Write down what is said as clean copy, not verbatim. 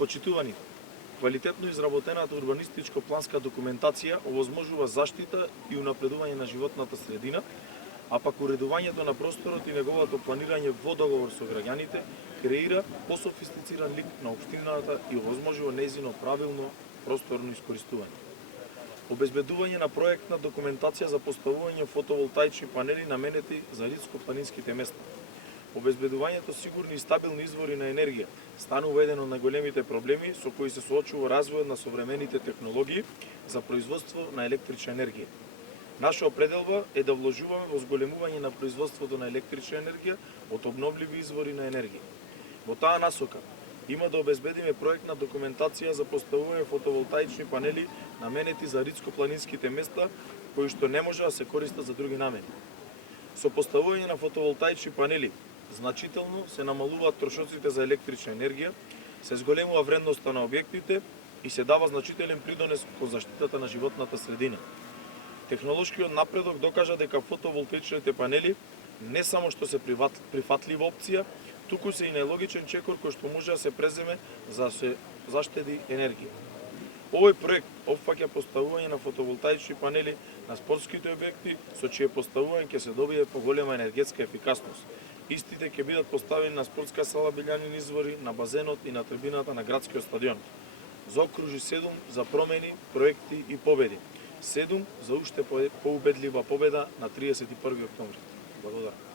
Почитувани, квалитетно изработената урбанистичко-планска документација овозможува заштита и унапредување на животната средина, а пак уредувањето на просторот и неговото планирање во договор со граѓаните креира пософистициран лик на општината и овозможува нејзино правилно просторно искористување. Обезбедување на проектна документација за поставување фотоволтаични панели наменети за ридско-планинските места. Обезбедувањето сигурни и стабилни извори на енергија станува еден од најголемите проблеми со кои се соочува развојот на современите технологии за производство на електрична енергија. Наша определба е да вложуваме во зголемување на производството на електрична енергија од обновливи извори на енергија. Во таа насока има да обезбедиме проектна документација за поставување фотоволтаични панели наменети за ридско-планинските места кои што не може да се користат за други намени. Со поставување на фотоволтаични панели значително се намалуваат трошоците за електрична енергија, се зголемува вредноста на објектите и се дава значителен придонес кон заштитата на животната средина. Технолошкиот напредок докажа дека фотоволтаичните панели не само што се прифатлива опција, туку се и најлогичен чекор кој што може да се преземе за да се заштеди енергија. Овој проект опфаќа поставување на фотоволтаични панели на спортските објекти, со чие поставување ќе се добие поголема енергетска ефикасност. Истите ќе бидат поставени на спортска сала Билјанин извори, на базенот и на трибината на градскиот стадион. Заокружи 7 за промени, проекти и победи. 7 за уште поубедлива победа на 31 октомври. Благодарам.